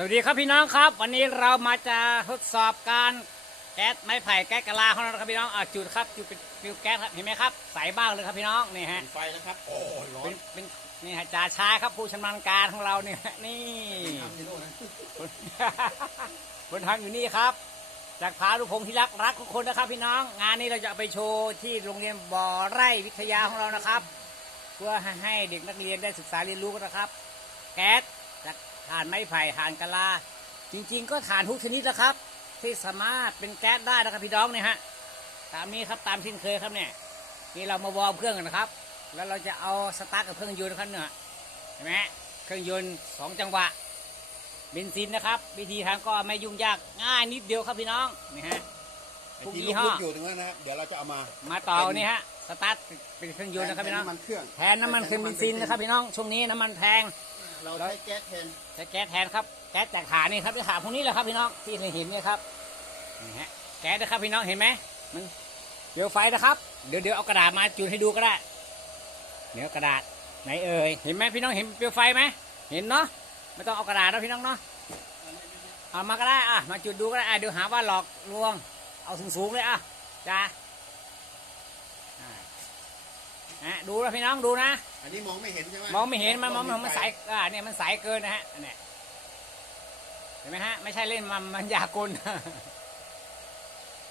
สวัสดีครับพี่น้องครับ วันนี้เรามาจะทดสอบการแก๊สไม้ไผ่แก๊สกะลาของเรานะครับพี่น้องอะจุดครับจุดเป็นฟิวแก๊สครับเห็นไหมครับใสบ้างเลยครับพี่น้องนี่ฮะมีไฟนะครับโอ้ยร้อเป็นนเป็นนี่ฮะจ่าชายครับผู้ชำนาญการของเราเนี่ยนี่ทำที่โน่นนะบนทางอยู่นี่ครับ จากพาลูกพงษ์ที่รักรักทุกคนนะครับ พี่น้อง งานนี้เราจะเอาไปโชว์ที่โรงเรียนบ่อไร่วิทยาของเรานะครับ เพื่อให้เด็กนักเรียนได้ศึกษาเรียนรู้กันนะครับ แก๊สจาก ถ่านไม้ไผ่ถ่านกะลา จริงๆ ก็ถ่านทุกชนิดนะครับ ที่สามารถเป็นแก๊สได้นะครับพี่น้องเนี่ยฮะตามนี้ครับตามที่เคยครับเนี่ยนี่เรามาวอร์มเครื่องกันนะครับ แล้วเราจะเอาสตาร์ทกับเครื่องยนต์นะครับเนี่ยเห็นไหมเครื่องยนต์สองจังหวะเบนซินนะครับวิธีทางก็ไม่ยุ่งยากง่ายนิดเดียวครับพี่น้องนี่ฮะไอ้ทุกที่ยี่ห้อลูกๆอยู่ตรงนั้นนะครับเดี๋ยวเราจะเอามามาต่อนี่ฮะสตาร์ทเป็นเครื่องยนต์นะครับพี่น้องแทำมันเครื่องแทนน้ำมันเครื่องเบนซินนะครับพี่น้องช่วงนี้น้ำมันแพง เราใช้แก๊สแทนใช้แก๊สแทนครับแก๊สจากถ่านนี่ครับที่ถ่านพวกนี้แหละครับพี่น้องที่เราเห็นเนี่ยครับนี่ฮะแก๊สนะครับพี่น้องเห็นไหมมันเดี๋ยวไฟนะครับ เดี๋ยวเดี๋ยวเอากระดาษมาจุดให้ดูก็ได้เดี๋ยวกระดาษไหนเอ่ยเห็นไหมพี่น้องเห็นเปลวไฟไหมเห็นเนาะไม่ต้องเอากระดาษแล้วพี่น้องเนาะเอามาก็ได้อะมาจุดดูก็ได้อะเดี๋ยวหาว่าหลอกลวง เอาสูงๆเลยอะจ้าอ่า อะดูแล้วพี่น้องดูนะ อันนี้มองไม่เห็นใช่ไหมมองไม่เห็นมันมองมันมันใสอ่าเนี่ยมันใสเกินนะฮะอันเนี่ยเห็นไหมฮะไม่ใช่เล่นมันมันยากล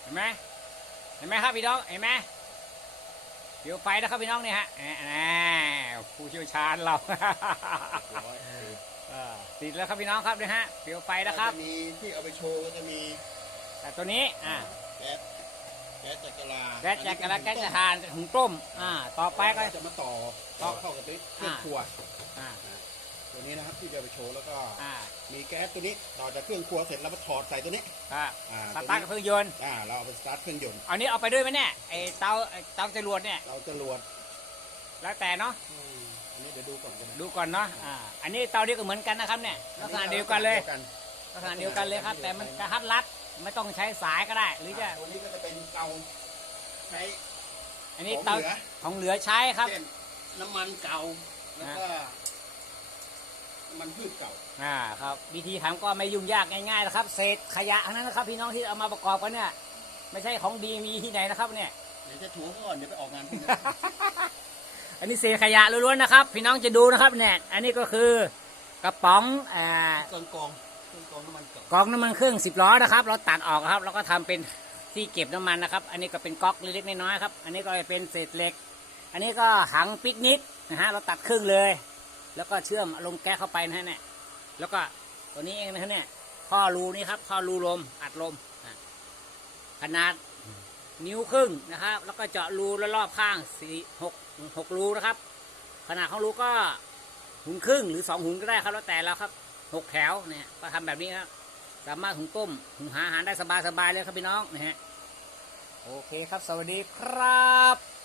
เห็นไหมเห็นไหมครับพี่น้องเห็นไหมเดี๋ยวไฟนะครับพี่น้องเนี่ยฮะแหมแหมผู้เชี่ยวชาญเราร้อยเออติดแล้วครับพี่น้องครับเนี่ยฮะเปลวไฟนะครับจะมีที่เอาไปโชว์ก็จะมีแต่ตัวนี้อ่าแก๊สแก๊สจากกะลาแก๊สจากกระแก๊สจะทานหุงต้มอ่าต่อไปก็เราจะมาต่อต่อเข้ากับตัวเครื่องครัวอ่าตัวนี้นะครับที่จะเอาไปโชว์แล้วก็อ่ามีแก๊สตัวนี้ต่อจากเครื่องครัวเสร็จแล้วมาถอดใส่ตัวนี้ก็อ่าสตาร์ทกับเครื่องยนต์อ่าเราเอาไปสตาร์ทเครื่องยนต์เอานี้เอาไปด้วยไหมเนี่ยไอเตาไอ้เตาจรวดเนี่ยเราจะรวดแล้วแต่เนาะอืมอันนี้เดี๋ยวดูก่อนกันนะดูก่อนเนาะอ่าอันนี้เตาเดียวก็เหมือนกันนะครับเนี่ยลักษณะเดียวกันเลยกันลักษณะเดียวกันเลยครับ แต่มันกระทัดรัด ไม่ต้องใช้สายก็ได้ หรือจะตัวนี้ก็จะเป็นเตาใช้ อันนี้ของเตาเหลือของเหลือใช้ครับ เช่นน้ำมันเก่าแล้วก็น้ำมันพืชเก่า อ่าครับ วิธีทำก็ไม่ยุ่งยากง่ายๆนะครับ เศษขยะทั้งนั้นนะครับ พี่น้องที่เอามาประกอบกันเนี่ย ไม่ใช่ของดีมีที่ไหนนะครับ เนี่ยเดี๋ยวจะถูก่อนเดี๋ยวไปออกงานพรุ่งนี้อันนี้เศษขยะล้วนๆนะครับ พี่น้องจะดูนะครับ เนี่ย อันนี้ก็คือกระป๋องอ่าเครื่องกรองเครื่อง กองน้ำมันเก่ากองน้ำมันเครื่องสิบล้อนะครับ เราตัดออกครับแล้วก็ทำเป็นที่เก็บน้ำมันนะครับ อันนี้ก็เป็นก๊อกเล็กๆน้อยๆครับ อันนี้ก็เป็นเศษเหล็ก อันนี้ก็หังปิกนิกนะฮะ เราตัดครึ่งเลย แล้วก็เชื่อมลงแก๊สเข้าไปนะฮะเนี่ย แล้วก็ตัวนี้เองนะฮะเนี่ยท่อรูนี่ครับท่อรูลมอัดลม ขนาดนิ้วครึ่งนะครับ แล้วก็เจาะรูรอบข้างสี่หกหกรูนะครับ ขนาดของรูก็หุนครึ่งหรือสองหุนก็ได้ครับแล้วแต่เราครับ หกแถวเนี่ยก็ทำแบบนี้ครับสามารถหุงต้มหุงหาอาหารได้สบายๆเลยครับพี่น้องนะฮะโอเคครับสวัสดีครับ